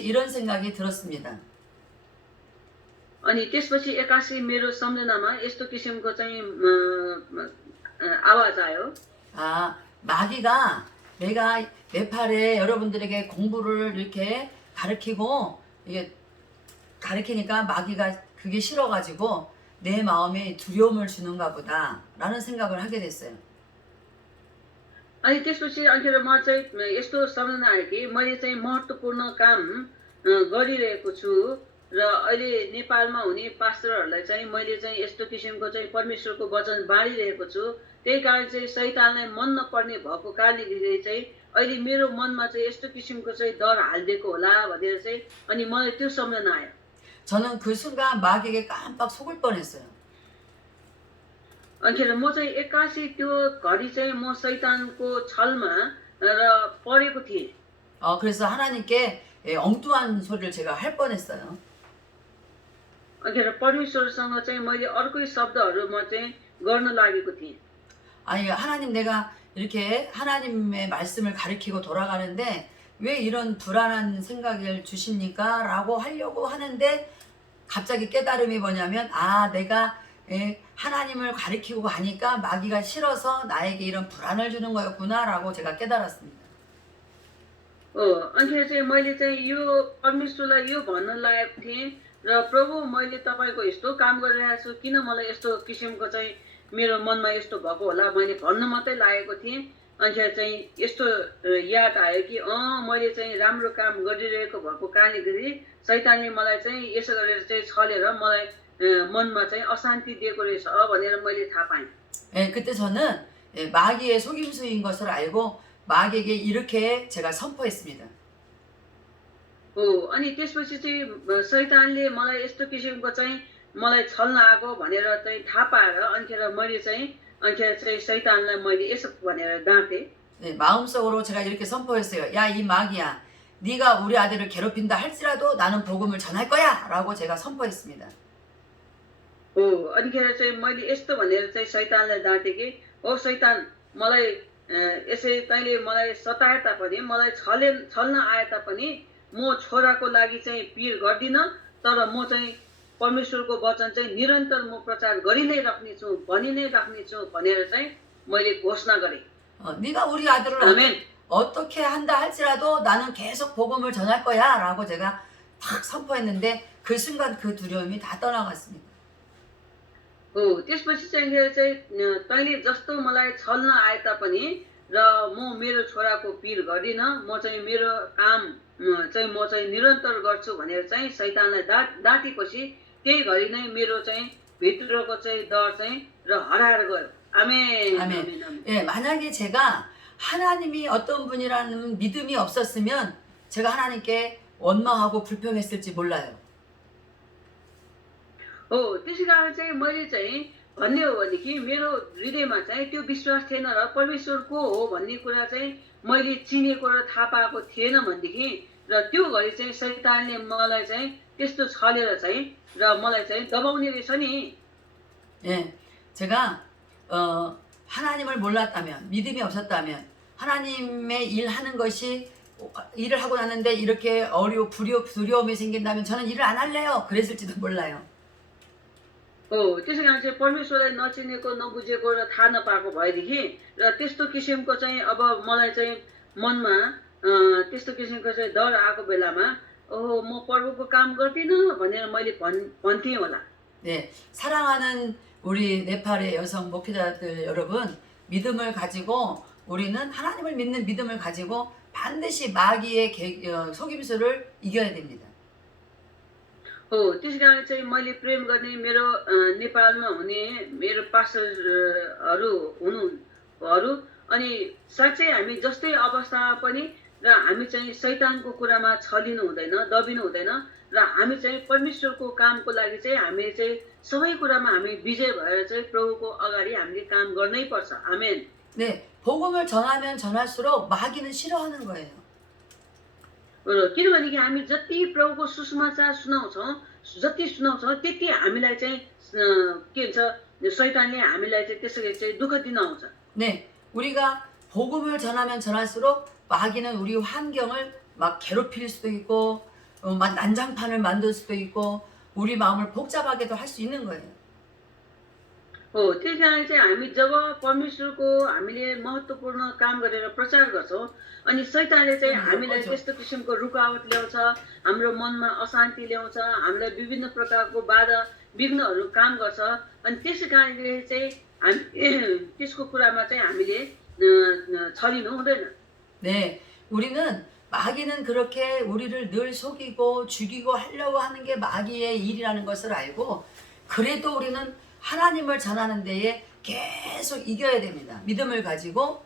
이런 생각이 들었습니다. अनि त्यसपछि एक्कासी मेरो सम्झनामा यस्तो किसिमको चाहिँ आवाज आयो। 마귀가 내가 네팔에 여러분들에게 공부를 이렇게 가르치고 이게 가르치니까 마귀가 그게 싫어가지고 내 마음에 두려움을 주는가 보다 라는 생각을 하게 됐어요. अनि त्यसपछि अखेर म चाहिँ यस्तो सम्झना आयो कि मैले चाहिँ महत्त्वपूर्ण काम गरिरहेको छु र अहिले नेपालमा हुने पास्टरहरूलाई चाहिँ मैले चाहिँ यस्तो किसिमको चाहिँ परमेश्वरको वचन बाँडिरहेको छु। त्यही कारण चाहिँ शैतानलाई मन नपर्ने भएको कारणले चाहिँ अहिले मेरो मनमा चाहिँ यस्तो किसिमको चाहिँ डर हालिदिएको होला भनेर चाहिँ अनि मलाई त्यो सम्झना आयो। 저는 그 순간 마귀에게 깜빡 속을 뻔했어요. अखेर म चाहिँ एक्कासी त्यो घडी चाहिँ म शैतानको छलमा र परेको थिएँ। 그래서 하나님께 엉뚱한 소리를 제가 할 뻔했어요. अखेर परमेश्वरसँग चाहिँ मैले अर्कै शब्दहरू म चाहिँ गर्न लागेको थिएँ। 아니 하나님 내가 이렇게 하나님의 말씀을 가리키고 돌아가는데 왜 이런 불안한 생각을 주십니까? 라고 하려고 하는데 갑자기 깨달음이 뭐냐면 내가 하나님을 가리키고 가니까 마귀가 싫어서 나에게 이런 불안을 주는 거였구나 라고 제가 깨달았습니다. अखेर चाहिँ मैले चाहिँ यो परमेश्वरलाई यो भन्न लागेको थिएँ र प्रभु मैले तपाईँको यस्तो काम गरिरहेको छु, किन मलाई यस्तो किसिमको चाहिँ मेरो मनमा यस्तो भएको होला मैले भन्न मात्रै लागेको थिएँ। अखेर चाहिँ यस्तो याद आयो कि मैले चाहिँ राम्रो काम गरिरहेको भएको कारणले गर्दा शैतानले मलाई चाहिँ यसो गरेर चाहिँ छलेर मलाई मनमा चाहिँ अशान्ति दिएको रहेछ भनेर मैले थाहा पाएँ। 그때 저는 마귀의 속임수인 것을 알고 마귀에게 이렇게 제가 선포했습니다. अनि त्यसपछि चाहिँ शैतानले मलाई यस्तो किसिमको चाहिँ मलाई छल्न आएको भनेर चाहिँ थाहा पाएर अनिखेर मैले चाहिँ शैतानलाई मैले यसो भनेर डाँटेँ। 마음속으로 제가 이렇게 선포했어요. 야, 이 마귀야. 네가 우리 아들을 괴롭힌다 할지라도 나는 복음을 전할 거야 라고 제가 선포했습니다. अनिखेर चाहिँ मैले यस्तो भनेर चाहिँ शैतानलाई डाँटेँ कि शैतान मलाई यसै तैँले मलाई सताए तापनि मलाई छल्न आए तापनि म छोराको लागि चाहिँ पिर गर्दिनँ, तर म चाहिँ परमेश्वरको वचन चाहिँ निरन्तर म प्रचार गरि नै राख्नेछु, भनि नै राख्नेछु भनेर चाहिँ मैले घोषणा गरेँ। 네가 우리 아들을 어떻게 한다 할지라도 나는 계속 복음을 전할 거야 라고 제가 탁 선포했는데 그 순간 그 두려움이 다 떠나갔습니다. त्यसपछि चाहिँ तैँले जस्तो मलाई छल्न आए तापनि र म मेरो छोराको पिर गर्दिनँ, म चाहिँ मेरो काम चाहिँ म चाहिँ निरन्तर गर्छु भनेर चाहिँ शैतानलाई डाँटेपछि त्यही घरि नै मेरो चाहिँ भित्रको चाहिँ डर चाहिँ र हराएर गयो। आमेन। आमेन। 만약에 제가 하나님이 어떤 분이라는 믿음이 없었으면 제가 하나님께 원망하고 불평했을지 몰라요. त्यसै कारण चाहिँ मैले चाहिँ भन्ने हो भनेदेखि मेरो हृदयमा चाहिँ त्यो विश्वास थिएन र परमेश्वर को हो भन्ने कुरा चाहिँ मैले चिनेको र थाहा पाएको थिएन भनेदेखि र त्यो घरि चाहिँ शैतानले मलाई चाहिँ त्यस्तो छलेर चाहिँ र मलाई चाहिँ दबाउने रहेछ नि। 제가 하나님을 몰랐다면, 믿음이 없었다면 하나님의 일하는 것이 일을 하고 나는데 이렇게 두려움이 생긴다면 저는 일을 안 할래요. 그랬을지도 몰라요. त्यसै कारण चाहिँ परमेश्वरलाई नचिनेको नबुझेको र थाहा नपाएको भएदेखि र त्यस्तो किसिमको चाहिँ अब मलाई चाहिँ मनमा त्यस्तो किसिमको चाहिँ डर आएको बेलामा म प्रभुको काम गर्दिनँ भनेर मैले भन्थेँ होला। 사랑하는 우리 네팔의 여성 목회자들 여러분, 믿음을 가지고 우리는 하나님을 믿는 믿음을 가지고 반드시 마귀의 속임수를 이겨야 됩니다. त्यसै कारण चाहिँ मैले प्रेम गर्ने मेरो नेपालमा हुने मेरो पास्टरहरू अनि साँच्चै हामी जस्तै अवस्थामा पनि र हामी चाहिँ शैतानको कुरामा छलिनु हुँदैन, दबिनु हुँदैन र हामी चाहिँ परमेश्वरको कामको लागि चाहिँ हामी चाहिँ सबै कुरामा हामी विजय भएर चाहिँ प्रभुको अगाडि हामीले काम गर्नै पर्छ। आमेन। 네, 복음을 전하면 전할수록 마귀는 싫어하는 거예요. किनभने हामी जति प्रभुको सुसमाचार सुनाउँछौँ, जति सुनाउँछौँ त्यति हामीलाई चाहिँ के हुन्छ शैतानले हामीलाई चाहिँ त्यसरी चाहिँ दुःख दिन आउँछ। 네, 우리가 복음을 전하면 전할수록 마귀는 우리 환경을 막 괴롭힐 수도 있고 난장판을 만들 수도 있고 우리 마음을 복잡하게도 할 수 있는 거예요. हो त्यही कारण चाहिँ हामी जब परमेश्वरको हामीले महत्त्वपूर्ण काम गरेर प्रचार गर्छौँ अनि शैतानले चाहिँ हामीलाई त्यस्तो किसिमको रुकावट ल्याउँछ, हाम्रो मनमा अशान्ति ल्याउँछ, हामीलाई विभिन्न प्रकारको बाधा विघ्नहरू काम गर्छ अनि त्यसै कारणले चाहिँ हामी त्यसको कुरामा चाहिँ हामीले छलिनु हुँदैन। 네, 우리는 마귀는 그렇게 우리를 늘 속이고 죽이고 하려고 하는 게 마귀의 일이라는 것을 알고 그래도 우리는 하나님을 전하는 데에 계속 이겨야 됩니다. 믿음을 가지고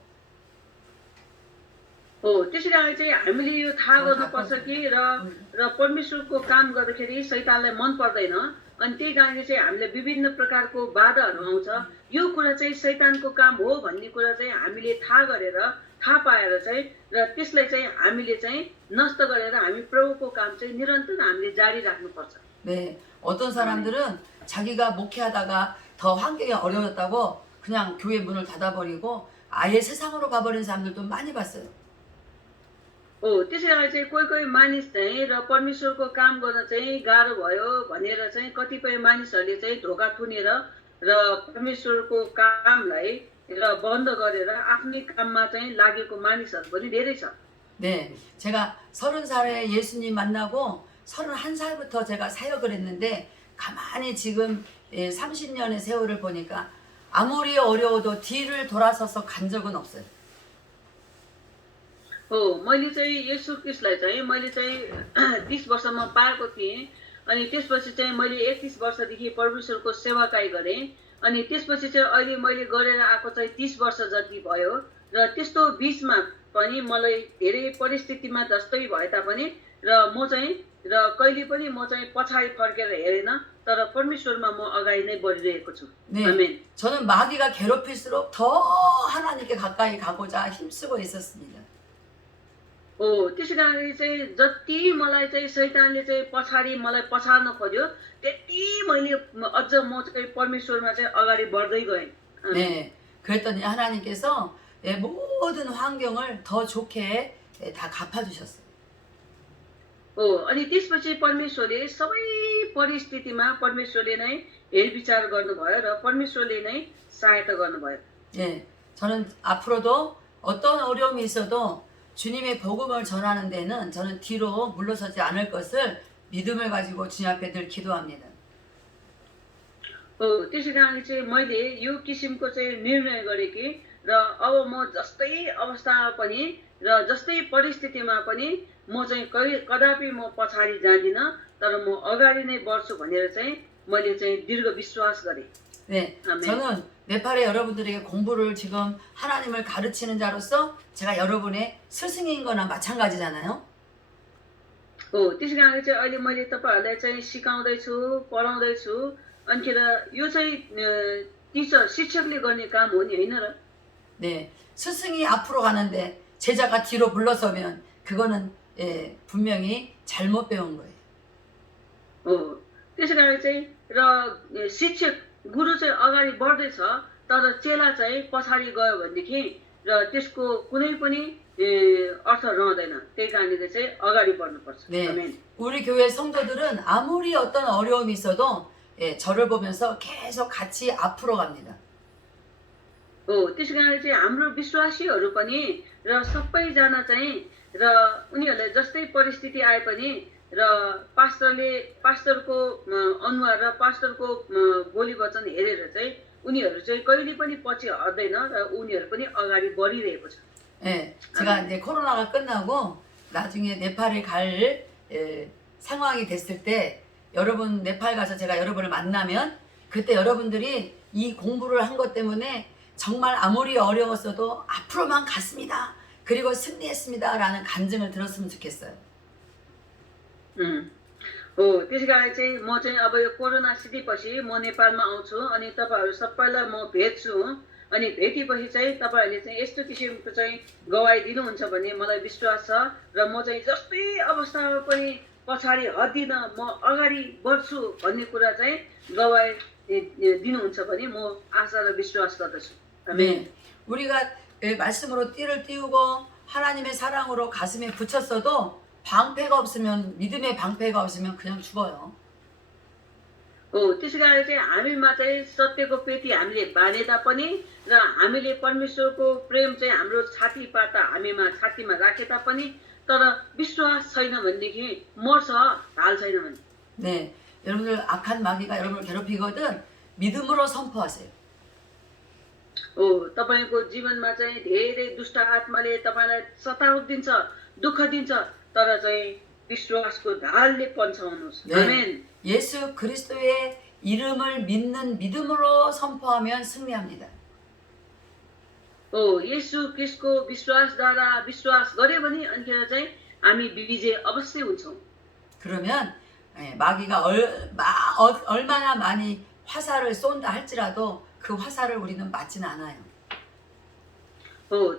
हो त्यसै कारण चाहिँ हामीले यो थाहा गर्नुपर्छ कि र परमेश्वरको काम गर्दाखेरि शैतानलाई मन पर्दैन अनि त्यही कारणले चाहिँ हामीले विभिन्न प्रकारको बाधाहरू आउँछ। यो कुरा चाहिँ शैतानको काम हो भन्ने कुरा चाहिँ हामीले थाहा गरेर थाहा पाएर चाहिँ र त्यसलाई चाहिँ हामीले चाहिँ नष्ट गरेर हामी प्रभुको काम चाहिँ निरन्तर हामीले जारी राख्नुपर्छ। 네, 어떤 사람들은 자기가 목회하다가 더 환경이 어려웠다고 그냥 교회 문을 닫아버리고 아예 세상으로 가버린 사람들도 많이 봤어요. हो त्यसै कारण चाहिँ कोही कोही मानिस चाहिँ र परमेश्वरको काम गर्न चाहिँ गाह्रो भयो भनेर चाहिँ कतिपय मानिसहरूले चाहिँ ढोका थुनेर र परमेश्वरको कामलाई र बन्द गरेर आफ्नै काममा चाहिँ लागेको मानिसहरू पनि धेरै छ। 네, 제가 30살에 예수님 만나고 31살부터 제가 사역을 했는데 가만히 지금 30년의 세월을 보니까 아무리 어려워도 뒤를 돌아서서 간 적은 없어요. हो मैले चाहिँ येशू क्रिस्टलाई चाहिँ मैले चाहिँ 30 वर्षमा पाएको थिएँ अनि त्यसपछि चाहिँ मैले 31 वर्षदेखि परमेश्वरको सेवाकाई गरेँ अनि त्यसपछि चाहिँ अहिले मैले गरेर आएको चाहिँ 30 वर्ष जति भयो र त्यस्तो बिचमा पनि मलाई धेरै परिस्थितिमा जस्तै भए तापनि र म चाहिँ र कहिले पनि म चाहिँ पछाडि फर्केर हेरेन तर परमेश्वरमा म अगाडि नै बढिरहेको छु। 네, आमेन। 저는 마귀가 괴롭힐수록 더 하나님께 가까이 가고자 힘쓰고 있었습니다. हो त्यसै कारणले चाहिँ जति मलाई चाहिँ शैतानले चाहिँ पछाडि मलाई पछार्न खोज्यो त्यति मैले अझ म चाहिँ परमेश्वरमा चाहिँ अगाडि बढ्दै गएँ। 네, 그랬더니 하나님께서 모든 환경을 더 좋게 다 갚아주셨어요. हो अनि त्यसपछि परमेश्वरले सबै परिस्थितिमा परमेश्वरले नै हेरविचार गर्नुभयो र परमेश्वरले नै सहायता गर्नुभयो। 예, 저는 앞으로도 어떤 어려움이 있어도 주님의 복음을 전하는 데는 저는 뒤로 물러서지 않을 것을 믿음을 가지고 주님 앞에 늘 기도합니다. हो त्यसै कारणले चाहिँ मैले यो किसिमको चाहिँ निर्णय गरेँ कि र अब म जस्तै अवस्थामा पनि र जस्तै परिस्थितिमा पनि म चाहिँ कदापि म पछाडि जाँदिनँ तर म अगाडि नै बढ्छु भनेर चाहिँ मैले चाहिँ दीर्घ विश्वास गरेँ। 네, 아멘. 저는 네팔의 여러분들에게 공부를 지금 하나님을 가르치는 자로서 제가 여러분의 스승인 거나 마찬가지잖아요. हो त्यसै कारणले चाहिँ अहिले मैले तपाईँहरूलाई चाहिँ सिकाउँदैछु पढाउँदैछु अनिखेर यो चाहिँ टिचर शिक्षकले गर्ने काम हो नि होइन र। 네, 스승이 앞으로 가는데 제자가 뒤로 물러서면 그거는 분명히 잘못 배운 거예요. हो त्यसै कारण चाहिँ र शिक्षक गुरु चाहिँ अगाडि बढ्दैछ तर चेला चाहिँ पछाडि गयो भनेदेखि र त्यसको कुनै पनि अर्थ रहँदैन। त्यही कारणले चाहिँ अगाडि बढ्नुपर्छ। 네, आमेन। 우리 교회 성도들은 아무리 어떤 어려움이 있어도 저를 보면서 계속 같이 앞으로 갑니다. हो त्यसै कारणले चाहिँ हाम्रो विश्वासीहरू पनि र सबैजना चाहिँ र उनीहरूलाई जस्तै परिस्थिति आए पनि र पास्टरको अनुहार र पास्टरको बोली वचन हेरेर चाहिँ उनीहरू चाहिँ कहिले पनि पछि हट्दैन र उनीहरू पनि अगाडि बढिरहेको छ। 예, 제가 이제 코로나가 끝나고 나중에 네팔에 갈 상황이 됐을 때 여러분 네팔 가서 제가 여러분을 만나면 그때 여러분들이 이 공부를 한 것 때문에 정말 아무리 어려웠어도 앞으로만 갔습니다. 그리고 승리했습니다. 라는 간증을 들었으면 좋겠어요. हो त्यसै कारण चाहिँ म चाहिँ अब यो कोरोना सिद्धिपछि म नेपालमा आउँछु अनि तपाईँहरू सबैलाई म भेट्छु अनि भेटेपछि चाहिँ तपाईँहरूले चाहिँ यस्तो किसिमको चाहिँ गवाई दिनुहुन्छ भन्ने मलाई विश्वास छ र म चाहिँ जस्तै अवस्थामा पनि पछाडि हट्दिनँ म अगाडि बढ्छु भन्ने कुरा चाहिँ गवाई दिनुहुन्छ भने म आशा र विश्वास गर्दछु। 네, 우리가 말씀으로 띠를 띄우고 하나님의 사랑으로 가슴에 붙였어도 방패가 없으면, 믿음의 방패가 없으면 그냥 죽어요. त्यसै कारण चाहिँ हामीमा चाहिँ सत्यको पेटी हामीले बाँधे तापनि र हामीले परमेश्वरको प्रेम चाहिँ हाम्रो छाती पाता हामीमा छातीमा राखे तापनि तर विश्वास छैन भनेदेखि मर्छ ढाल छैन भने 네, 여러분들 악한 마귀가 여러분을 괴롭히거든 믿음으로 선포하세요. तपाईँको जीवनमा चाहिँ धेरै दुष्ट आत्माले तपाईँलाई सताव दिन्छ दुःख दिन्छ तर चाहिँ विश्वासको ढालले पन्छाउनुहोस् 네, आमेन 예수 그리스도의 이름을 믿는 믿음으로 선포하면 승리합니다. येशू क्रिस्टको विश्वासद्वारा विश्वास गर्यो भने अनिखेर चाहिँ हामी विजय अवश्य हुन्छौँ 그러면 마귀가 얼마나 많이 화살을 쏜다 할지라도 그 화살을 우리는 맞진 않아요.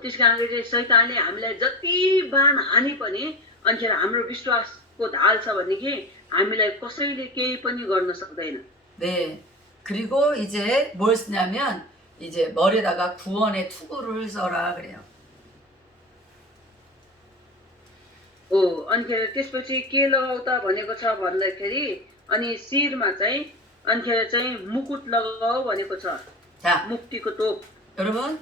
त्यस कारणले चाहिँ शैतानले हामीलाई जति बाण हाने पनि अनिखेर हाम्रो विश्वासको ढाल छ भनेदेखि हामीलाई कसैले केही पनि गर्न सक्दैन 네, 그리고 이제 뭘 쓰냐면 이제 머리에다가 구원의 투구를 써라 그래요. अनिखेर त्यसपछि के लगाउ त भनेको छ भन्दाखेरि अनि शिरमा चाहिँ अनिखेर चाहिँ मुकुट लगाऊ भनेको छ 자, मुक्तिको टोप 여러분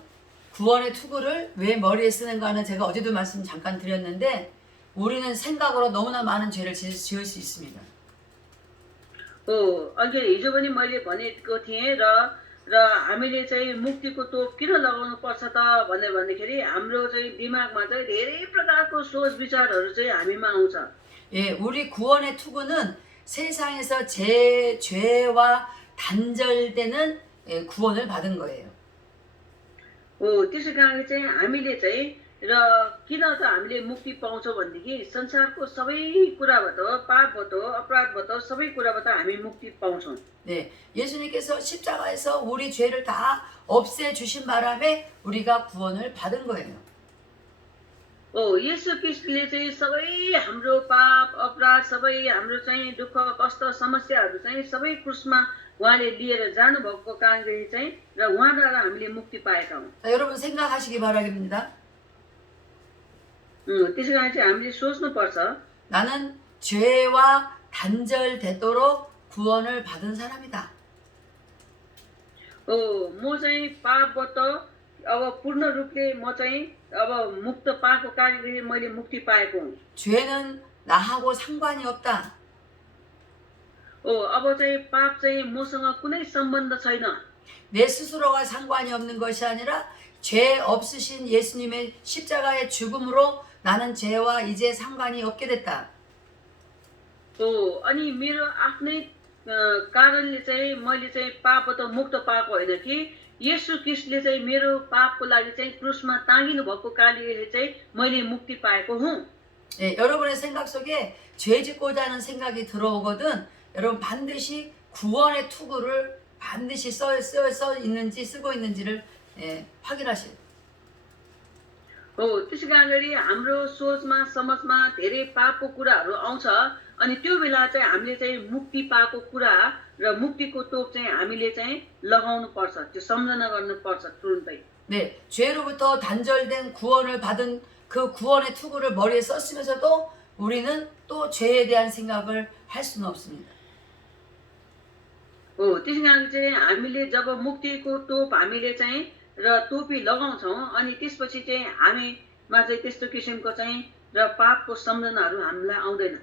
구원의 투구를 왜 머리에 쓰는가는 제가 어제도 말씀 잠깐 드렸는데 우리는 생각으로 너무나 많은 죄를 지을 수 있습니다. अनिखेर हिजो पनि मैले भनेको थिएँ र हामीले चाहिँ मुक्तिको टोप किन लगाउनु पर्छ त भनेर भन्दाखेरि हाम्रो चाहिँ दिमागमा चाहिँ धेरै प्रकारको सोच विचारहरू चाहिँ हामीमा आउँछ 예, 우리 구원의 투구는 세상에서 제 죄와 단절되는 구원을 받은 거예요. त्यसै कारणले चाहिँ हामीले चाहिँ र किन त हामीले मुक्ति पाउँछौँ भनेदेखि संसारको सबै कुराबाट पापबाट अपराधबाट सबै कुराबाट हामी मुक्ति पाउँछौँ 네, 예수님께서 십자가에서 우리 죄를 다 없애 주신 바람에 우리가 구원을 받은 거예요. येशू क्रिस्टले चाहिँ सबै हाम्रो पाप अपराध सबै हाम्रो चाहिँ दुःख कष्ट समस्याहरू चाहिँ सबै क्रुसमा उहाँले लिएर जानुभएको कारणले चाहिँ र उहाँद्वारा हामीले मुक्ति पाएका हौँ 자, 여러분 생각하시기 바랍니다. त्यसै कारण चाहिँ हामीले सोच्नुपर्छ 나는 죄와 단절되도록 구원을 받은 사람이다. म चाहिँ पापबाट अब पूर्ण रूपले म चाहिँ अब मुक्त पाएको कारणले मैले मुक्ति पाएको हुँ 죄는 나하고 상관이 없다. अब चाहिँ पाप चाहिँ मसँग कुनै सम्बन्ध छैन 내 스스로가 상관이 없는 것이 아니라 죄 없으신 예수님의 십자가의 죽음으로 나는 죄와 이제 상관이 없게 됐다. अनि मेरो आफ्नै कारणले चाहिँ मैले चाहिँ पापबाट मुक्त पाएको होइन कि येशू क्रिस्टले चाहिँ मेरो पापको लागि चाहिँ क्रुसमा टाँगिनु भएको कारणले चाहिँ मैले मुक्ति पाएको हुँ 예, 여러분의 생각 속에 죄 짓고자 하는 생각이 들어오거든 여러분 반드시 구원의 투구를 반드시 써 있는지 쓰고 있는지를 확인하세요. त्यसै कारणले हाम्रो सोचमा समझमा धेरै पापको कुराहरू आउँछ अनि त्यो बेला चाहिँ हामीले चाहिँ मुक्ति पाएको कुरा र मुक्तिको टोप चाहिँ हामीले चाहिँ लगाउनु पर्छ त्यो सम्झना गर्नुपर्छ तुरुन्तै 네, 죄로부터 단절된 구원을 받은 그 구원의 투구를 머리에 썼으면서도 우리는 또 죄에 대한 생각을 할 수는 없습니다. त्यसै कारण चाहिँ हामीले जब मुक्तिको टोप हामीले चाहिँ र टोपी लगाउँछौँ अनि त्यसपछि चाहिँ हामीमा चाहिँ त्यस्तो किसिमको चाहिँ र पापको सम्झनाहरू हामीलाई आउँदैन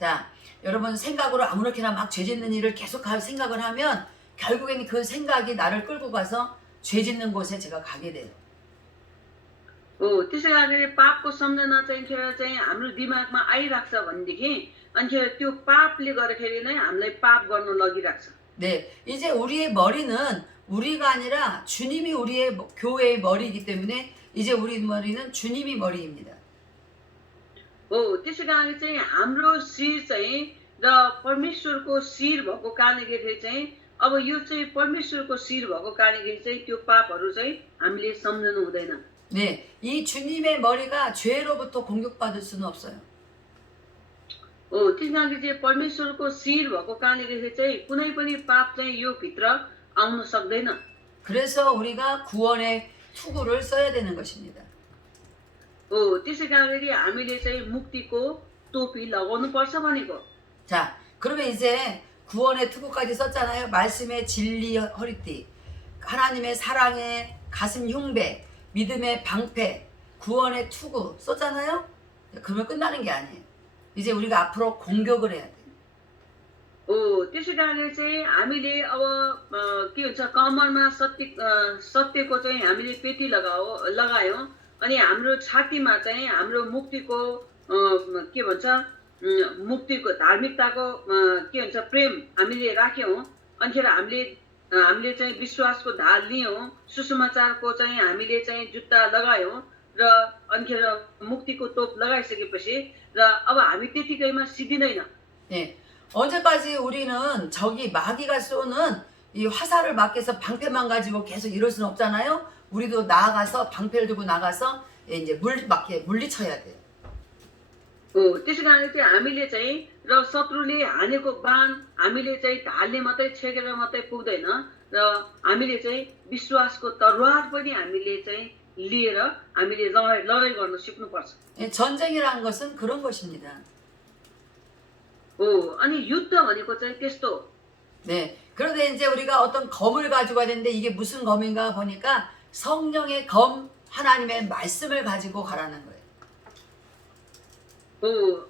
자, 여러분 생각으로 아무렇게나 막 죄 짓는 일을 계속 생각을 하면 결국에는 그 생각이 나를 끌고 가서 죄 짓는 곳에 제가 가게 돼요. त्यसै कारणले पापको सम्झना चाहिँ खेर चाहिँ हाम्रो दिमागमा आइराख्छ भनेदेखि अनिखेर त्यो पापले गर्दाखेरि नै हामीलाई पाप गर्न लगिराख्छ 네, 이제 우리의 머리는 우리가 아니라 주님이 우리의 교회의 머리이기 때문에 이제 우리 머리는 주님이 머리입니다. त्यसै कारणले चाहिँ हाम्रो शिर चाहिँ र परमेश्वरको शिर भएको कारणले चाहिँ अब यो चाहिँ परमेश्वरको शिर भएको कारणले चाहिँ त्यो पापहरू चाहिँ हामीले सम्झनु हुँदैन 네, 이 주님의 머리가 죄로부터 공격받을 수는 없어요. त्यस कारणले चाहिँ परमेश्वरको शिर भएको कारणले चाहिँ कुनै पनि पाप चाहिँ यो भित्र आउन सक्दैन 그래서 우리가 구원의 투구를 써야 되는 것입니다. त्यसै कारणले हामीले चाहिँ मुक्तिको टोपी लगाउनु पर्छ भनेको। 자, 그러면 이제 구원의 투구까지 썼잖아요. 말씀의 진리 허리띠, 하나님의 사랑의 가슴 흉배, 믿음의 방패, 구원의 투구 썼잖아요. 그러면 끝나는 게 아니에요. 이제 우리가 앞으로 공격을 해야 돼요. त्यसै कारणले चाहिँ हामीले अब के हुन्छ कम्मरमा सत्यको चाहिँ हामीले पेटी लगायौँ अनि हाम्रो छातीमा चाहिँ हाम्रो मुक्तिको के भन्छ मुक्तिको धार्मिकताको के भन्छ प्रेम हामीले राख्यौँ अनिखेर हामीले चाहिँ विश्वासको ढाल लियौँ सुसमाचारको चाहिँ हामीले चाहिँ जुत्ता लगायौँ र अनिखेर मुक्तिको तोप लगाइसकेपछि र अब हामी त्यतिकैमा सिद्धिँदैन। 네. 언제까지 우리는 저기 마귀가 쏘는 이 화살을 맞게서 방패만 가지고 계속 이럴 수는 없잖아요. 우리도 나아가서 방패를 들고 나가서 이제 물리쳐야 돼요. त्यसै कारणले चाहिँ हामीले चाहिँ र शत्रुले हानेको बाण हामीले चाहिँ ढालले मात्रै छेकेर मात्रै पुग्दैन र हामीले चाहिँ विश्वासको तरवार पनि हामीले चाहिँ लिएर हामीले लडाइँ गर्न सिक्नुपर्छ। 예, 전쟁이라는 것은 그런 것입니다. अनि युद्ध भनेको चाहिँ त्यस्तो। 네. 그런데 이제 우리가 어떤 검을 가지고 와야 되는데 이게 무슨 검인가 보니까 성령의 검, 하나님의 말씀을 가지고 가라는 거예요.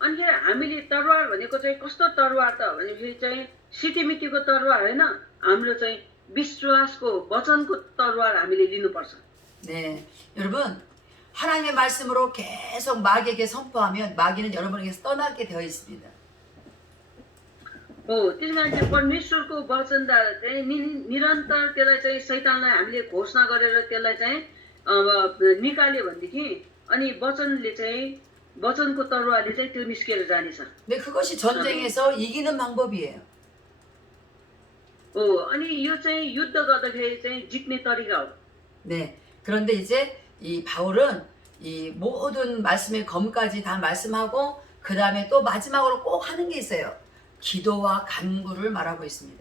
अनि हामीले तरवार भनेको चाहिँ कस्तो तरवार त भनेपछि चाहिँ सिटिमिटिको तरवार होइन हाम्रो चाहिँ विश्वासको वचनको तरवार हामीले लिनुपर्छ। 네. 여러분, 하나님의 말씀으로 계속 마귀에게 선포하면 마귀는 여러분에게서 떠나게 되어 있습니다. त्यस कारण चाहिँ परमेश्वरको वचनद्वारा चाहिँ निरन्तर त्यसलाई चाहिँ शैतानलाई हामीले घोषणा गरेर त्यसलाई चाहिँ निकाल्यो भनेदेखि अनि वचनले चाहिँ वचनको तरवारले चाहिँ त्यो निस्केर जानेछ। 네, 그것이 전쟁에서 이기는 방법이에요. अनि यो चाहिँ युद्ध गर्दाखेरि चाहिँ जित्ने तरिका हो। 네. 그런데 이제 이 바울은 이 모든 말씀의 검까지 다 말씀하고 그 다음에 또 마지막으로 꼭 하는 게 있어요. 기도와 간구를 말하고 있습니다.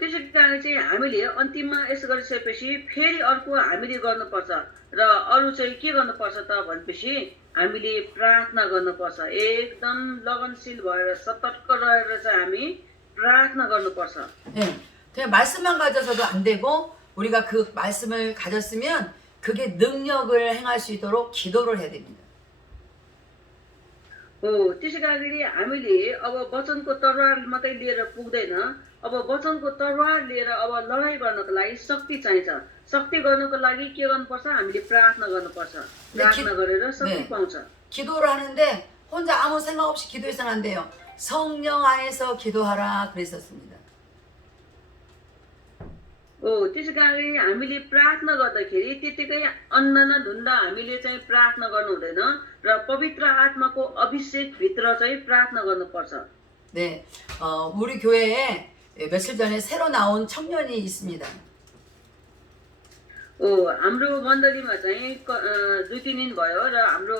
त्यसै कारण चाहिँ हामीले अन्तिममा यसो गरिसकेपछि फेरि अर्को हामीले गर्नुपर्छ र अरू चाहिँ के गर्नुपर्छ त भनेपछि हामीले प्रार्थना गर्नुपर्छ। एकदम लगनशील भएर सतर्क रहेर चाहिँ हामी प्रार्थना गर्नुपर्छ। 네. 그냥 말씀만 가져서도 안 되고 우리가 그 말씀을 가졌으면 그게 능력을 행할 수 있도록 기도를 해야 됩니다. त्यसै कारणले हामीले अब वचनको तरवार मात्रै लिएर पुग्दैन अब वचनको तरवार लिएर अब लडाइँ गर्नको लागि शक्ति चाहिन्छ। शक्ति गर्नको लागि के गर्नुपर्छ हामीले प्रार्थना गर्नुपर्छ। प्रार्थना गरेर शक्ति पाउँछ। 기도를 하는데 혼자 아무 생각 없이 기도해서는 안 돼요. 성령 안에서 기도하라 그랬었습니다. त्यसै कारणले हामीले प्रार्थना गर्दाखेरि त्यतिकै अन्न न धुन्दा हामीले चाहिँ प्रार्थना गर्नु हुँदैन र पवित्र आत्माको अभिषेक भित्र चाहिँ प्रार्थना गर्नुपर्छ। 네, 우리 교회에 며칠 전에 새로 나온 청년이 있습니다. हाम्रो मण्डलीमा चाहिँ 2-3 दिन भयो र हाम्रो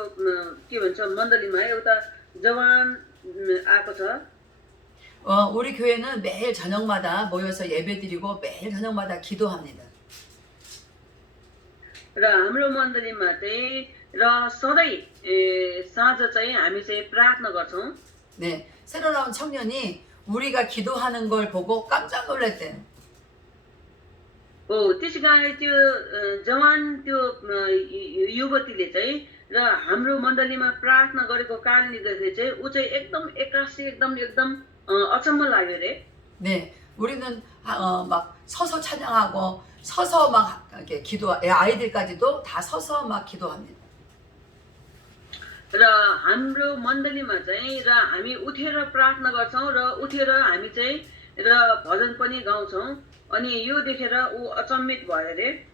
के भन्छ मण्डलीमा एउटा जवान आएको छ। 우리 교회는 매일 저녁마다 모여서 예배드리고 매일 저녁마다 기도합니다. र हाम्रो मण्डलीमा चाहिँ र सधैँ साँझ चाहिँ हामी चाहिँ प्रार्थना गर्छौँ। 네, 새로 나온 청년이 우리가 기도하는 걸 보고 깜짝 놀랐대요. त्यसै कारण त्यो जवान त्यो युवतीले चाहिँ र हाम्रो मण्डलीमा प्रार्थना गरेको कारणले गर्दाखेरि चाहिँ ऊ चाहिँ एकदम एक्कासी एकदम अचम्म लाग्यो रे। 네, 우리는 막 서서 찬양하고 서서 막 이렇게 아이들까지도 다 서서 막 기도합니다. र हाम्रो मण्डलीमा चाहिँ र हामी उठेर प्रार्थना गर्छौँ र उठेर हामी चाहिँ र भजन पनि गाउँछौँ अनि यो देखेर ऊ अचम्मित भयो रे।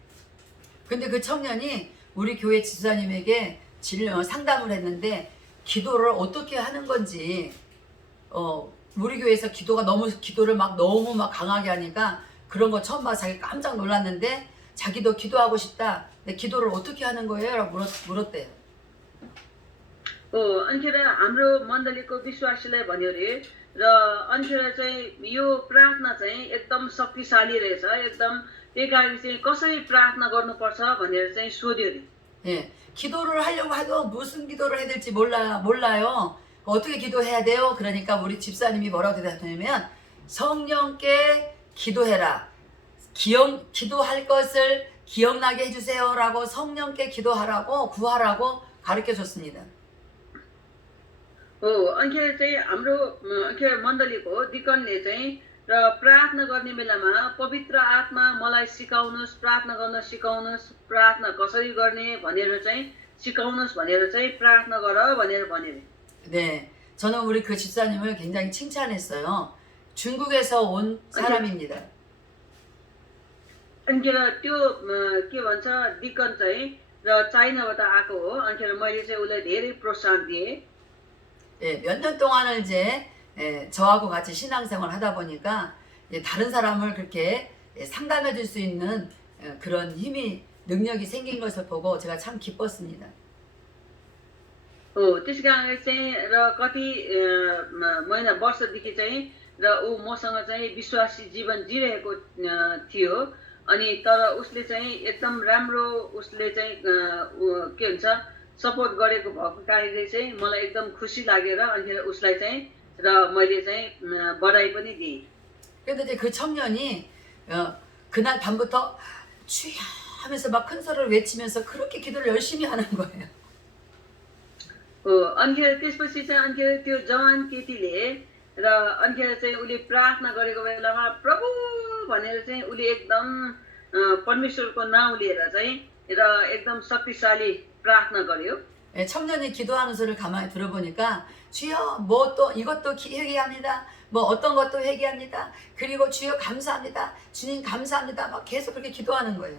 근데 그 청년이 우리 교회 지도자님에게 상담을 했는데 기도를 어떻게 하는 건지 우리 교회에서 기도를 너무 강하게 하니까 그런 거 처음 봐서 자기 깜짝 놀랐는데 자기도 기도하고 싶다. 근데 기도를 어떻게 하는 거예요? 라고 물었대요. अनिखेर हाम्रो मण्डलीको विश्वासीलाई भन्यो रे र अनिखेर चाहिँ यो प्रार्थना चाहिँ एकदम शक्तिशाली रहेछ एकदम त्यही कारण चाहिँ कसरी प्रार्थना गर्नुपर्छ भनेर चाहिँ सोध्यो रे। 예, 기도를 하려고 해도 무슨 기도를 해야 될지 몰라요. 어떻게 기도해야 돼요? 그러니까 우리 집사님이 뭐라고 대답하냐면 성령께 기도해라. 기도할 것을 기억나게 해주세요라고 성령께 기도하라고 구하라고 가르쳐 줬습니다. हो अनिखेर चाहिँ हाम्रो अनिखेर मण्डलीको डिकनले चाहिँ र प्रार्थना गर्ने बेलामा पवित्र आत्मा मलाई सिकाउनुहोस्, प्रार्थना गर्न सिकाउनुहोस्, प्रार्थना कसरी गर्ने भनेर चाहिँ सिकाउनुहोस् भनेर चाहिँ प्रार्थना गर भनेर भने। 네, 저는 우리 그 집사님을 굉장히 칭찬했어요. 중국에서 온 사람입니다. अनिखेर त्यो के भन्छ डिकन चाहिँ र चाइनाबाट आएको हो। अनिखेर मैले चाहिँ उसलाई धेरै प्रोत्साहन दिएँ। 예, 몇 년 동안을 이제 저하고 같이 신앙생활을 하다 보니까 다른 사람을 그렇게 상담해 줄 수 있는 그런 힘이 능력이 생긴 것을 보고 제가 참 기뻤습니다. हो त्यस कारणले चाहिँ र कति महिना वर्षदेखि चाहिँ र ऊ मसँग चाहिँ विश्वासी जीवन जिरहेको थियो। अनि तर उसले चाहिँ एकदम राम्रो उसले चाहिँ के हुन्छ सपोर्ट गरेको भएको कारणले चाहिँ मलाई एकदम खुसी लागेर अनि उसलाई चाहिँ र मैले चाहिँ बधाई पनि दिएँ। 그런데 이제 그 청년이 그날 밤부터 주여 하면서 막 큰 소리를 외치면서 그렇게 기도를 열심히 하는 거예요. हो अनिखेर त्यसपछि चाहिँ अनिखेर त्यो जवान केटीले र अनिखेर चाहिँ उसले प्रार्थना गरेको बेलामा प्रभु भनेर चाहिँ उसले एकदम परमेश्वरको नाउँ लिएर चाहिँ र एकदम शक्तिशाली प्रार्थ나 गर्यो। 예, 청년이 기도하는 소리를 가만히 들어보니까 주여 뭐 또 이것도 회개합니다. 뭐 어떤 것도 회개합니다. 그리고 주여 감사합니다. 주님 감사합니다. 막 계속 그렇게 기도하는 거예요.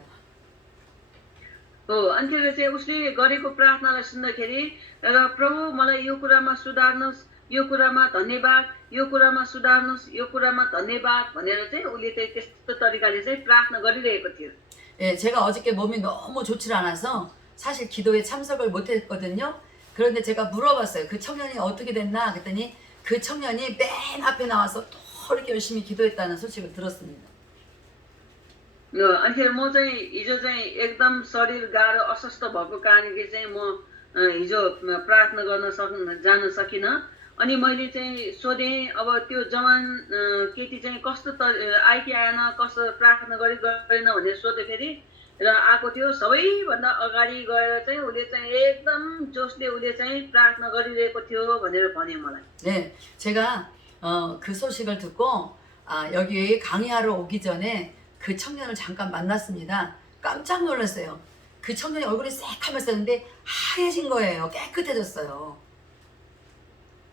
हो अनिखेर चाहिँ उसले गरेको प्रार्थनालाई सुन्दाखेरि र प्रभु मलाई यो कुरामा सुधार्नुहोस्, यो कुरामा धन्यवाद, यो कुरामा सुधार्नुहोस्, यो कुरामा धन्यवाद भनेर चाहिँ उसले चाहिँ त्यस्तो तरिकाले चाहिँ प्रार्थना गरिरहेको थियो। 예, 제가 어저께 몸이 너무 좋지 않아서 사실 기도에 참석을 못했거든요. 그런데 제가 물어봤어요. 그 청년이 어떻게 됐나? 그랬더니 그 청년이 맨 앞에 나와서 또 이렇게 열심히 기도했다는 소식을 들었습니다. अनिखेर म चाहिँ हिजो चाहिँ एकदम शरीर गाह्रो अस्वस्थ भएको कारणले चाहिँ म हिजो प्रार्थना गर्न जान सकिनँ। अनि मैले चाहिँ सोधेँ अब त्यो जवान केटी चाहिँ कस्तो आयो कि आएन, कस्तो प्रार्थना गरेन भनेर सोध्दाखेरि र आएको थियो। सबैभन्दा अगाडि गएर चाहिँ उसले चाहिँ एकदम जोसले उसले चाहिँ प्रार्थना गरिरहेको थियो भनेर भन्यो मलाई। 네, 제가 그 소식을 듣고 여기 강의하러 오기 전에 그 청년을 잠깐 만났습니다. 깜짝 놀랐어요. 그 청년이 얼굴이 새카맸었는데 하얘진 거예요. 깨끗해졌어요.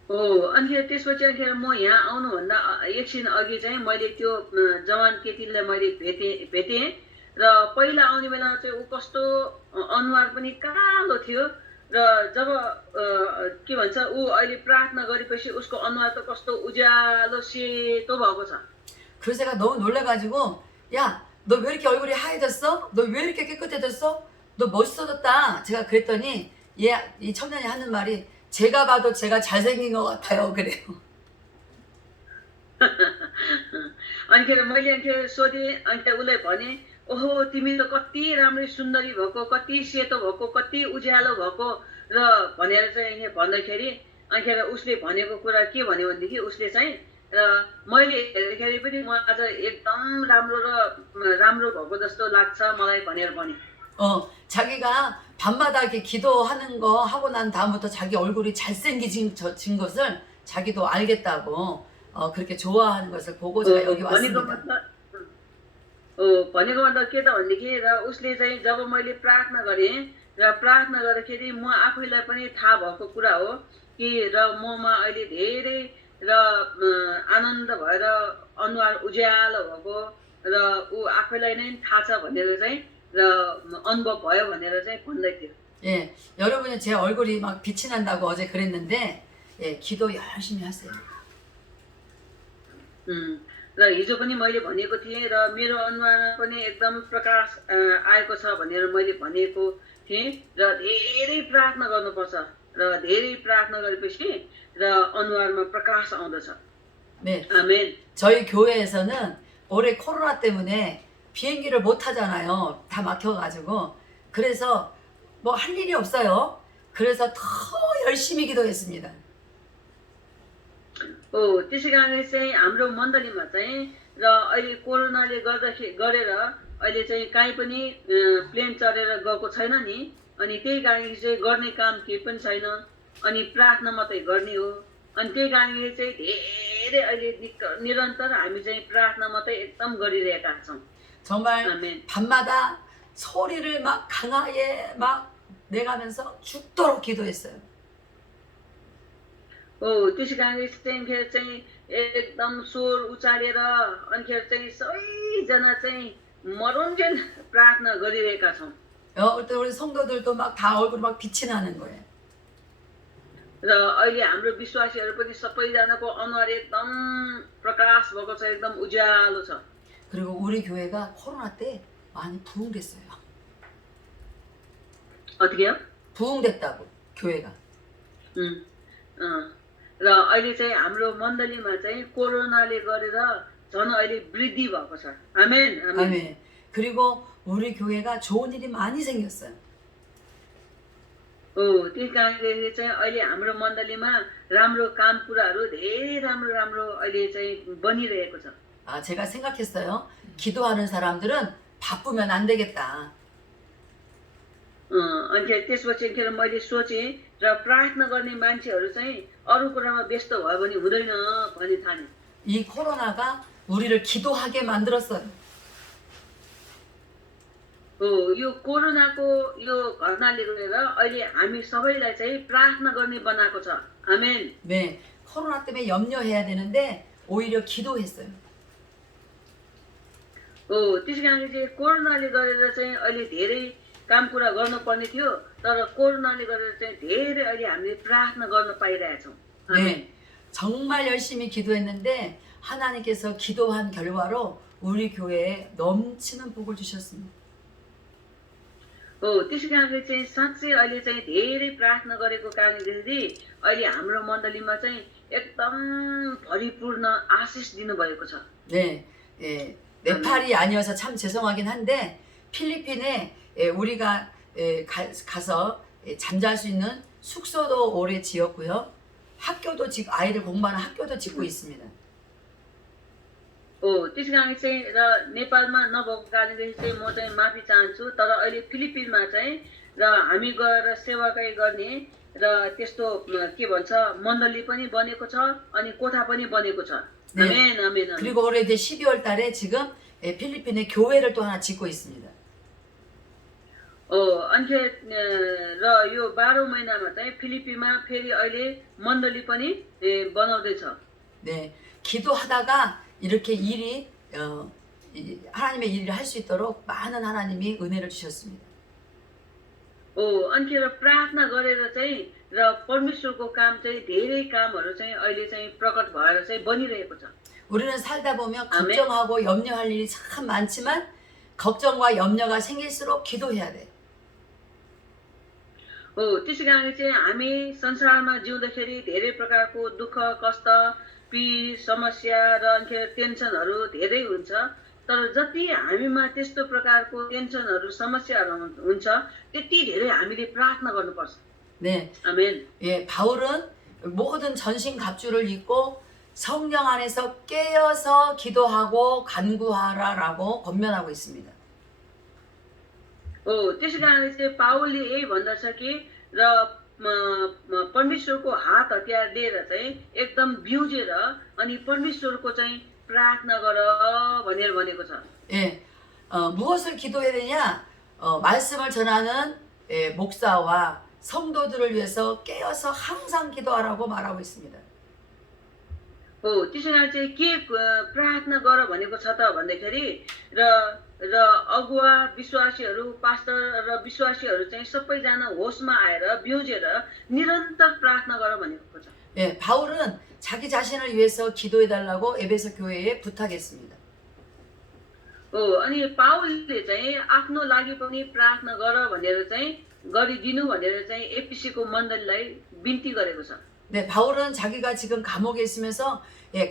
हो अनिखेर त्यसपछि अनिखेर म यहाँ आउनुभन्दा एकछिन अघि चाहिँ मैले त्यो जवान केटीलाई मैले भेटेँ र पहिला आउने बेलामा चाहिँ ऊ कस्तो अनुहार पनि कालो थियो र जब के भन्छ ऊ अहिले प्रार्थना गरेपछि उसको अनुहार त कस्तो उज्यालो सेतो भएको छ। 그래서 제가 너무 놀라가지고 야, 너 왜 이렇게 얼굴이 하얘졌어? 너 왜 이렇게 깨끗해졌어? 너 멋있어졌다. 제가 그랬더니 이 청년이 하는 말이 제가 봐도 제가 잘생긴 것 같아요. 그래요. अनिखेर मैले अनिखेर सोधेँ। अनिखेर उसलाई भने ओहो तिमी त कति राम्रै सुन्दरी भएको, कति सेतो भएको, कति उज्यालो भएको र भनेर चाहिँ भन्दाखेरि अनिखेर उसले भनेको कुरा के भन्यो भनेदेखि उसले चाहिँ र मैले हेर्दाखेरि पनि म आज एकदम राम्रो भएको जस्तो लाग्छ मलाई भनेर भने। 자기가 밤마다 이렇게 기도하는 거 하고 난 다음부터 자기 얼굴이 잘생겨진 것을 자기도 알겠다고 그렇게 좋아하는 것을 보고 제가 여기 왔습니다. भनेको मतलब के त भनेदेखि र उसले चाहिँ जब मैले प्रार्थना गरेँ र प्रार्थना गर्दाखेरि म आफैलाई पनि थाहा भएको कुरा हो कि र ममा अहिले धेरै र आनन्द भएर अनुहार उज्यालो भएको र ऊ आफैलाई नै थाहा छ भनेर चाहिँ र अनुभव भयो भनेर चाहिँ भन्दै थियो। 예, 여러분이 제 얼굴이 막 빛이 난다고 어제 그랬는데 예, 기도 열심히 하세요. र हिजो पनि मैले भनेको थिएँ र मेरो अनुहारमा पनि एकदम प्रकाश आएको छ भनेर मैले भनेको थिएँ र धेरै प्रार्थना गर्नुपर्छ र धेरै प्रार्थना गरेपछि र अनुहारमा प्रकाश आउँदछ। 네, 아멘. 저희 교회에서는 올해 코로나 때문에 비행기를 못 타잖아요. 다 막혀가지고. 그래서 뭐 할 일이 없어요. 그래서 더 열심히 기도했습니다. त्यसै कारणले चाहिँ हाम्रो मण्डलीमा चाहिँ र अहिले कोरोनाले गरेर अहिले चाहिँ काहीँ पनि प्लेन चढेर गएको छैन नि अनि त्यही कारणले चाहिँ गर्ने काम केही पनि छैन अनि प्रार्थना मात्रै गर्ने हो अनि त्यही कारणले चाहिँ धेरै अहिले निरन्तर हामी चाहिँ प्रार्थना मात्रै एकदम गरिरहेका छौँ. 정말 아멘. 밤마다 소리를 막 강하게 막 내가면서 죽도록 기도했어요. त्यसै कारणले चाहिँ फेरि चाहिँ एकदम स्वर उचालेर अनि फेरि चाहिँ सबैजना चाहिँ मरुन्जेल प्रार्थना गरिरहेका छौँ. 그때 우리 성도들도 막 다 얼굴 막 빛이 나는 거예요. र अहिले हाम्रो विश्वासीहरू पनि सबैजनाको अनुहार एकदम प्रकाश भएको छ एकदम उज्यालो छ. 그리고 우리 교회가 코로나 때 많이 부흥됐어요. अतिकै 부흥됐다고 교회가. र अहिले चाहिँ हाम्रो मण्डलीमा चाहिँ कोरोनाले गरेर झन् अहिले वृद्धि भएको छ. आमेन आमेन. 아멘. 그리고 우리 교회가 좋은 일이 많이 생겼어요. त्यही कारणले चाहिँ अहिले हाम्रो मण्डलीमा राम्रो काम कुराहरू धेरै राम्रो राम्रो अहिले चाहिँ बनिरहेको छ. 제가 생각했어요. 기도하는 사람들은 바쁘면 안 되겠다. अनि त्यसपछि फेरि मैले सोचेँ र प्रार्थना गर्ने मान्छेहरू चाहिँ अरू कुरामा व्यस्त भयो भने हुँदैन भनी ठाने. 이 코로나가 우리를 기도하게 만들었어요. यो कोरोनाको यो घटनाले गरेर अहिले हामी सबैलाई चाहिँ प्रार्थना गर्ने बनाएको छ. आमेन. 네, 코로나 때문에 염려해야 되는데 오히려 기도했어요. त्यसै कारणले चाहिँ कोरोनाले गरेर चाहिँ अहिले धेरै काम कुरा गर्नुपर्ने थियो तर कोरोनाले गरेर चाहिँ धेरै अहिले हामीले प्रार्थना गर्न पाइरहेछौँ. 네, 정말 열심히 기도했는데 하나님께서 기도한 결과로 우리 교회에 넘치는 복을 주셨습니다. त्यसै कारणले चाहिँ साँच्चै अहिले चाहिँ धेरै प्रार्थना गरेको कारणले अहिले हाम्रो मण्डलीमा चाहिँ एकदम भरिपूर्ण आशिष दिनुभएको छ. 네, 네팔이 아니어서 참 죄송하긴 한데 필리핀에 우리가 가서 잠잘 수 있는 숙소도 오래 지었고요. 학교도 지금 아이들 공부하는 학교도 짓고 있습니다. त्यसै कारणले चाहिँ र नेपालमा नभएको कारणले चाहिँ म चाहिँ माफी चाहन्छु तर अहिले फिलिपिनमा चाहिँ र हामी गएर सेवाकाई गर्ने र त्यस्तो के भन्छ मण्डली पनि बनेको छ अनि कोठा पनि बनेको छ. 네. 아멘 아멘. 그리고 올해 이제 12월 달에 지금 필리핀에 교회를 또 하나 짓고 있습니다. अनि र यो 12 महिनामा चाहिँ फिलिपिनमा फेरि अहिले मण्डली पनि बनाउँदैछ. 네, 기도하다가 이렇게 일이 하나님의 일을 할 수 있도록 많은 하나님이 은혜를 주셨습니다. अनि र प्रार्थना गरेर चाहिँ र परमेश्वरको काम चाहिँ धेरै कामहरू चाहिँ अहिले चाहिँ प्रकट भएर चाहिँ बनिरहेको छ. 우리는 살다 보면 걱정하고 염려할 일이 참 많지만 걱정과 염려가 생길수록 기도해야 돼. त्यसै कारणले चाहिँ हामी संसारमा जिउँदाखेरि धेरै प्रकारको दुःख कष्ट पीड समस्या र अनि टेन्सनहरू धेरै हुन्छ तर जति हामीमा त्यस्तो प्रकारको टेन्सनहरू समस्याहरू हुन्छ त्यति धेरै हामीले प्रार्थना गर्नुपर्छ. 네, 아멘. 예, 바울은 모든 전신갑주를 입고 성령 안에서 깨어서 기도하고 간구하라라고 권면하고 있습니다. त्यसै कारणले चाहिँ पावलले यही भन्दछ कि र परमेश्वरको हात हतियार लिएर चाहिँ एकदम बिउजेर अनि परमेश्वरको चाहिँ प्रार्थना गर भनेर भनेको छ. 예, 무엇을 기도해야 되냐? 말씀을 전하는 목사와 성도들을 위해서 깨어서 항상 기도하라고 말하고 있습니다. त्यसै कारण चाहिँ के प्रार्थना गर भनेको छ त भन्दाखेरि र अगुवा विश्वासीहरू पास्टर र विश्वासीहरू चाहिँ सबैजना होसमा आएर बिउजेर निरन्तर प्रार्थना गर भनेको छ. 예, 바울은 자기 자신을 위해서 기도해 달라고 에베소 교회에 부탁했습니다. अनि पावलले चाहिँ आफ्नो लागि पनि प्रार्थना गर भनेर चाहिँ गरिदिनु भनेर चाहिँ एफिसीको मण्डलीलाई बिन्ती गरेको छ. 네, 바울은 자기가 지금 감옥에 있으면서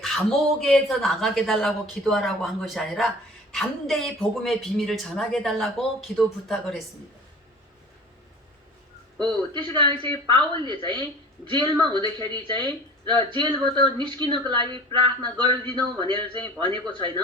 감옥에서 나가게 달라고 기도하라고 한 것이 아니라 담대히 복음의 비밀을 전하게 달라고 기도 부탁을 했습니다. हो त्यसै कारण चाहिँ पावलले चाहिँ जेलमा हुँदाखेरि चाहिँ र जेलबाट निस्किनको लागि प्रार्थना गरिदिनु भनेर चाहिँ भनेको छैन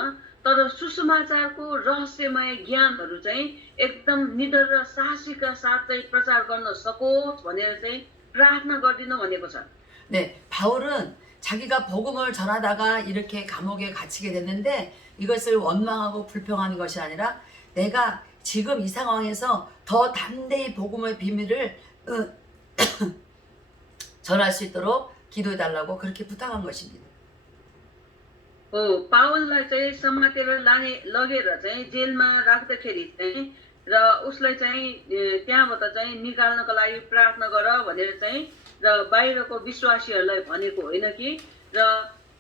तर सुसमाचारको रहस्यमय ज्ञानहरू चाहिँ एकदम निडर र साहसीका साथ चाहिँ प्रचार गर्न सकोस् भनेर चाहिँ प्रार्थना गरिदिनु भनेको छ 네, 바울은 자기가 복음을 전하다가 이렇게 감옥에 갇히게 됐는데 이것을 원망하고 불평하는 것이 아니라 내가 지금 이 상황에서 더 담대히 복음의 비밀을 전할 수 있도록 기도해달라고 그렇게 부탁한 것입니다. हो पावललाई चाहिँ समातेर लगेर चाहिँ जेलमा राख्दाखेरि चाहिँ र उसलाई चाहिँ त्यहाँबाट चाहिँ निकाल्नको लागि प्रार्थना गर भनेर चाहिँ र बाहिरको विश्वासीहरूलाई भनेको होइन कि र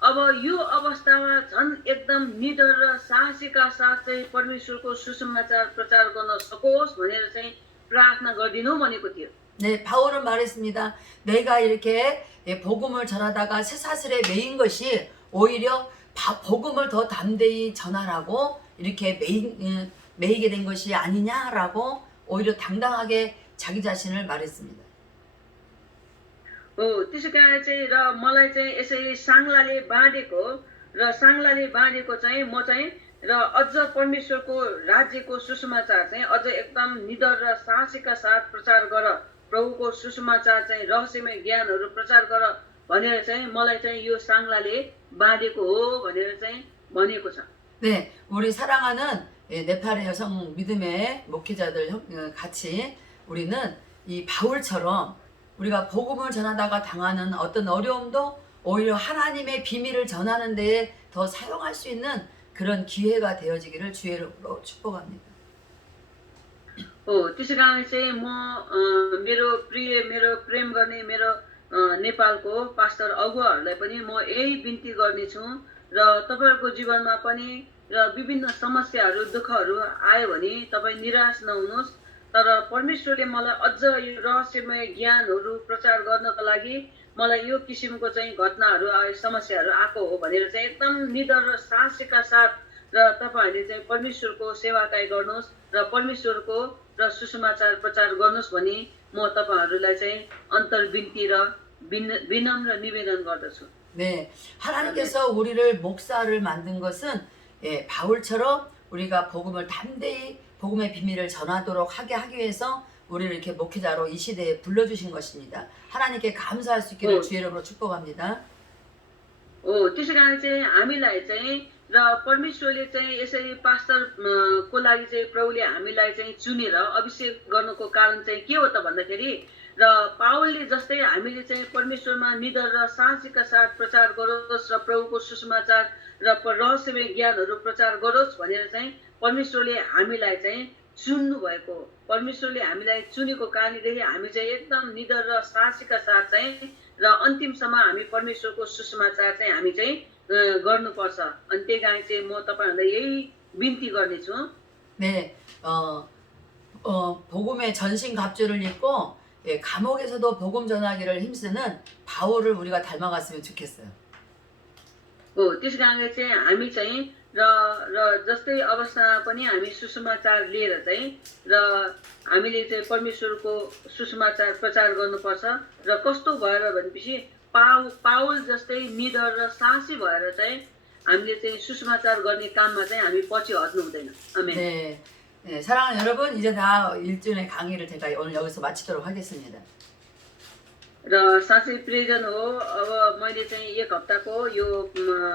अब यो अवस्थामा झन् एकदम निडर र साहसीका साथ चाहिँ परमेश्वरको सुसमाचार प्रचार गर्न सकोस् भनेर चाहिँ प्रार्थना गरिदिनु भनेको थियो 네, 바울은 말했습니다. 내가 이렇게 복음을 전하다가 쇠사슬에 매인 것이 오히려 복음을 더 담대히 전하라고 이렇게 매이게 된 것이 아니냐라고 오히려 당당하게 자기 자신을 말했습니다. हो त्यसै कारण चाहिँ र मलाई चाहिँ यसरी साङ्लाले बाँडेको चाहिँ म चाहिँ र अझ परमेश्वरको राज्यको सुसमाचार चाहिँ अझ एकदम निडर र साहसीका साथ प्रचार गर प्रभुको सुसमाचार चाहिँ रहस्यमय ज्ञानहरू प्रचार गर भनेर चाहिँ मलाई चाहिँ यो साङ्लाले बाँडेको हो भनेर चाहिँ भनेको छ 네, 우리 사랑하는 네팔의 여성 믿음의 목회자들 같이 우리는 이 바울처럼 우리가 복음을 전하다가 당하는 어떤 어려움도 오히려 하나님의 비밀을 전하는 데에 더 사용할 수 있는 그런 기회가 되어지기를 주의 이름으로 축복합니다. हो त्यसै कारण चाहिँ म मेरो प्रेम गर्ने मेरो नेपालको पास्टर अगुवाहरूलाई पनि म यही बिन्ती गर्नेछु र तपाईँहरूको जीवनमा पनि र विभिन्न समस्याहरू दुःखहरू आयो भने तपाईँ निराश नहुनुहोस् तर परमेश्वरले मलाई अझ यो रहस्यमय ज्ञानहरू प्रचार गर्नको लागि मलाई यो किसिमको चाहिँ घटनाहरू समस्याहरू आएको हो भनेर चाहिँ एकदम निडर र साहसीका साथ र तपाईँहरूले चाहिँ परमेश्वरको सेवाकाई गर्नुहोस् र परमेश्वरको र सुसमाचार प्रचार गर्नुहोस् भनी म तपाईँहरूलाई चाहिँ अन्तर्बिन्ती र विनम्र निवेदन गर्दछु 네, 하나님께서 우리를 목사를 만든 것은 바울처럼 우리가 복음을 담대히 복음의 비밀을 전하도록 하기 위해서 우리를 이렇게 목회자로 이 시대에 불러주신 것입니다. 하나님께 감사할 수 있기를 주의 이름으로 축복합니다. हो त्यसै कारण चाहिँ हामीलाई चाहिँ र परमेश्वरले चाहिँ यसरी पास्टरको लागि चाहिँ प्रभुले हामीलाई चाहिँ चुनेर अभिषेक गर्नुको कारण चाहिँ के हो त भन्दाखेरि र पावलले जस्तै हामीले चाहिँ परमेश्वरमा निडर र साहसीका साथ प्रचार गरोस् र प्रभुको सुसमाचार र रहस्यमय ज्ञानहरू प्रचार गरोस् भनेर चाहिँ परमेश्वरले हामीलाई चाहिँ चुन्नु भएको परमेश्वरले हामीलाई चुनेको कारणदेखि हामी चाहिँ एकदम निडर र साहसीका साथ चाहिँ र अन्तिमसम्म हामी परमेश्वरको सुसमाचार चाहिँ हामी चाहिँ गर्नुपर्छ अनि त्यही कारण चाहिँ म तपाईँहरूलाई यही बिन्ती गर्नेछु 네, 복음의 전신갑주를 입고 감옥에서도 복음 전하기를 힘쓰는 바울을 우리가 닮아갔으면 좋겠어요. हो त्यस कारणले चाहिँ हामी चाहिँ र जस्तै अवस्थामा पनि हामी सुसमाचार लिएर चाहिँ र हामीले चाहिँ परमेश्वरको सुसमाचार प्रचार गर्नुपर्छ र कस्तो भएर भनेपछि पाउल जस्तै निडर र साहसी भएर चाहिँ हामीले चाहिँ सुसमाचार गर्ने काममा चाहिँ हामी पछि हट्नु हुँदैन आमेन 네, 네, 사랑하는 여러분, 이제 다 일주일의 강의를 제가 오늘 여기서 마치도록 하겠습니다. र साँच्चै प्रियजन हो अब मैले चाहिँ एक हप्ताको यो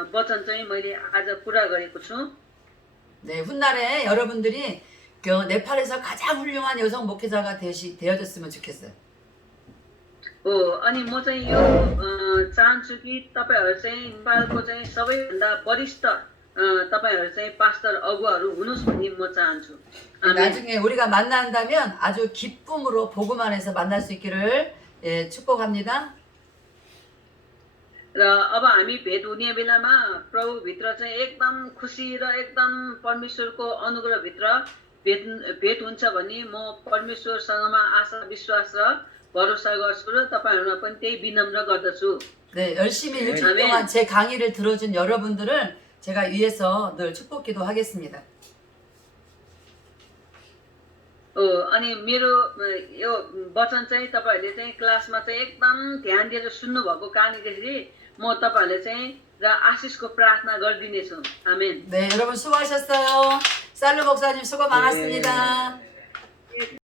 वचन चाहिँ मैले आज पुरा गरेको छु 네, 훗날에 여러분들이 네팔에서 가장 훌륭한 여성 목회자가 되어졌으면 좋겠어요. हो अनि म चाहिँ यो चाहन्छु कि तपाईँहरू चाहिँ नेपालको चाहिँ सबैभन्दा वरिष्ठ तपाईँहरू चाहिँ पास्टर अगुवाहरू हुनुहोस् भन्ने म चाहन्छु 나중에 우리가 만난다면 아주 기쁨으로 복음 안에서 만날 수 있기를 축복합니다. र अब हामी भेट हुने बेलामा प्रभुभित्र चाहिँ एकदम खुसी र एकदम परमेश्वरको अनुग्रहभित्र भेट हुन्छ भन्ने म परमेश्वरसँगमा आशा विश्वास र भरोसा गर्छु र तपाईँहरूमा पनि त्यही विनम्र गर्दछु 네, 열심히 일주일 동안 제 강의를 들어준 여러분들을 제가 위해서 늘 축복 기도하겠습니다. हो अनि मेरो यो वचन चाहिँ तपाईँहरूले चाहिँ क्लासमा चाहिँ एकदम ध्यान दिएर सुन्नुभएको कारणदेखि म तपाईँहरूले चाहिँ र आशिषको प्रार्थना गरिदिनेछु आमेन 네, 여러분 수고하셨어요. 살루 목사님 수고 많았습니다.